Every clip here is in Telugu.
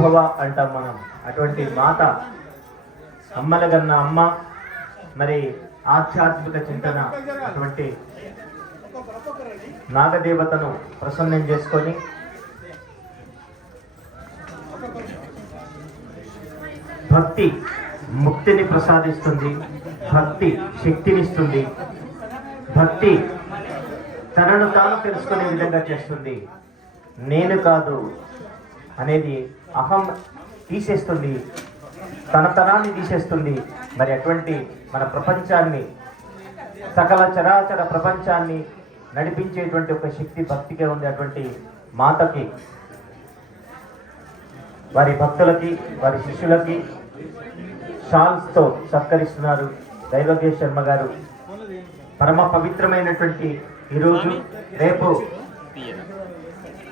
భవ అంటాం మనం. అటువంటి మాత అమ్మలగన్న అమ్మ, మరి ఆధ్యాత్మిక చింతన అటువంటి నాగదేవతను ప్రసన్నం చేసుకొని భక్తి ముక్తిని ప్రసాదిస్తుంది, భక్తి శక్తినిస్తుంది, భక్తి తనను తాను తెలుసుకునే విధంగా చేస్తుంది. నేను కాదు అనేది అహం తీసేస్తుంది, తన తనాన్ని తీసేస్తుంది. మరి అటువంటి మన ప్రపంచాన్ని, సకల చరాచర ప్రపంచాన్ని నడిపించేటువంటి ఒక శక్తి భక్తికే ఉంది. అటువంటి మాతకి, వారి భక్తులకి, వారి శిష్యులకి షాల్స్తో సత్కరిస్తున్నారు దైవజ్ఞ శర్మ గారు. పరమ పవిత్రమైనటువంటి ఈరోజు, రేపు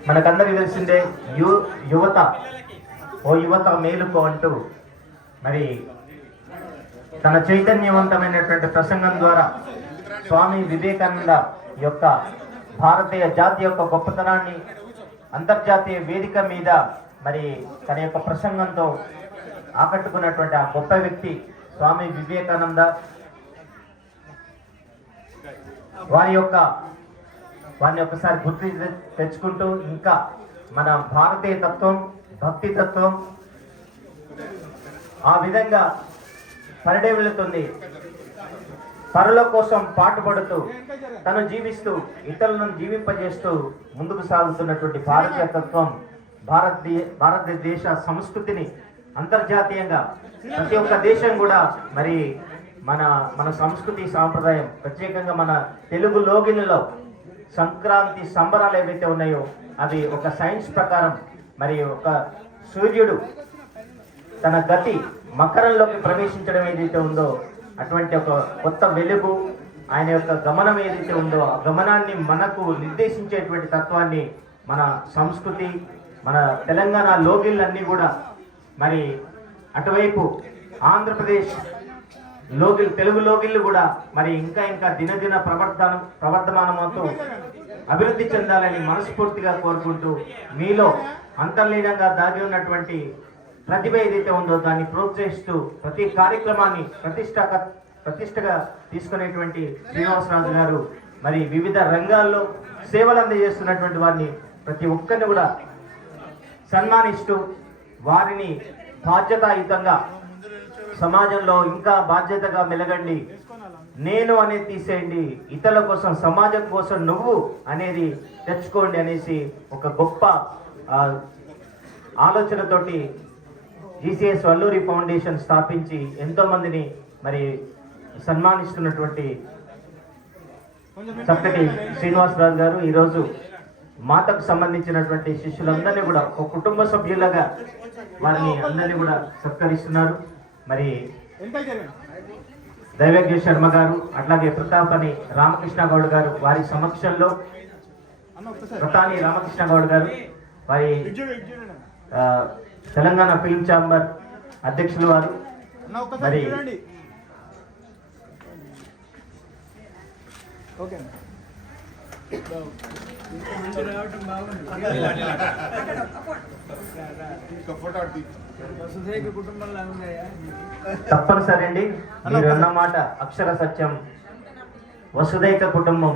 మనకందరికి తెలిసిందే యువత, ఓ యువత మేలుకో అంటూ మరి తన చైతన్యవంతమైనటువంటి ప్రసంగం ద్వారా స్వామి వివేకానంద యొక్క భారతీయ జాతి యొక్క గొప్పతనాన్ని అంతర్జాతీయ వేదిక మీద మరి తన యొక్క ప్రసంగంతో ఆకట్టుకున్నటువంటి ఆ గొప్ప వ్యక్తి స్వామి వివేకానంద. వారిని ఒకసారి గుర్తు తెచ్చుకుంటూ ఇంకా మన భారతీయ తత్వం, భక్తి తత్వం ఆ విధంగా పరిడేవులుతుంది. పరుల కోసం పాటుపడుతూ తను జీవిస్తూ ఇతరులను జీవింపజేస్తూ ముందుకు సాగుతున్నటువంటి భారతీయ తత్వం, భారతదేశ సంస్కృతిని అంతర్జాతీయంగా ప్రతి ఒక్క దేశం కూడా మరి మన సంస్కృతి సాంప్రదాయం, ప్రత్యేకంగా మన తెలుగు లోగిలలో సంక్రాంతి సంబరాలు ఏవైతే ఉన్నాయో అవి ఒక సైన్స్ ప్రకారం మరి ఒక సూర్యుడు తన గతి మకరంలోకి ప్రవేశించడం ఏదైతే ఉందో అటువంటి ఒక కొత్త వెలుగు, ఆయన యొక్క గమనం ఏదైతే ఉందో ఆ గమనాన్ని మనకు నిర్దేశించేటువంటి తత్వాన్ని మన సంస్కృతి, మన తెలంగాణ లోగిళ్ళన్నీ కూడా మరి అటువైపు ఆంధ్రప్రదేశ్ లోగిల్, తెలుగు లోగిళ్ళు కూడా మరి ఇంకా దినదిన ప్రవర్ధమానమవుతూ అభివృద్ధి చెందాలని మనస్ఫూర్తిగా కోరుకుంటూ, మీలో అంతర్లీనంగా దాగి ఉన్నటువంటి ప్రతిభ ఏదైతే ఉందో దాన్ని ప్రోత్సహిస్తూ ప్రతి కార్యక్రమాన్ని ప్రతిష్టగా తీసుకునేటువంటి శ్రీనివాసరాజు గారు మరి వివిధ రంగాల్లో సేవలు అందజేస్తున్నటువంటి వారిని ప్రతి ఒక్కరిని కూడా సన్మానిస్తూ వారిని బాధ్యతాయుతంగా సమాజంలో ఇంకా బాధ్యతగా మెలగండి, నేను అనేది తీసేయండి, ఇతరుల కోసం, సమాజం కోసం నువ్వు అనేది తెచ్చుకోండి అనేసి ఒక గొప్ప ఆలోచనతోటి జీసీఎస్ వల్లూరి ఫౌండేషన్ స్థాపించి ఎంతో మందిని మరి సన్మానిస్తున్నటువంటి చక్కటి శ్రీనివాసరాజు గారు ఈరోజు మాతకు సంబంధించినటువంటి శిష్యులందరినీ కూడా ఒక కుటుంబ సభ్యులుగా వారిని అందరినీ కూడా సత్కరిస్తున్నారు. మరి దైవజ్ఞ శర్మ గారు, అట్లాగే ప్రతాపని రామకృష్ణ గౌడ్ గారు వారి సమక్షంలో, ప్రతాని రామకృష్ణ గౌడ్ గారు వారి తెలంగాణ ఫిల్మ్ ఛాంబర్ అధ్యక్షులు వారు మరి తప్పనిసరి అండి, మీరు అన్నమాట అక్షర సత్యం. వసుదైక కుటుంబం.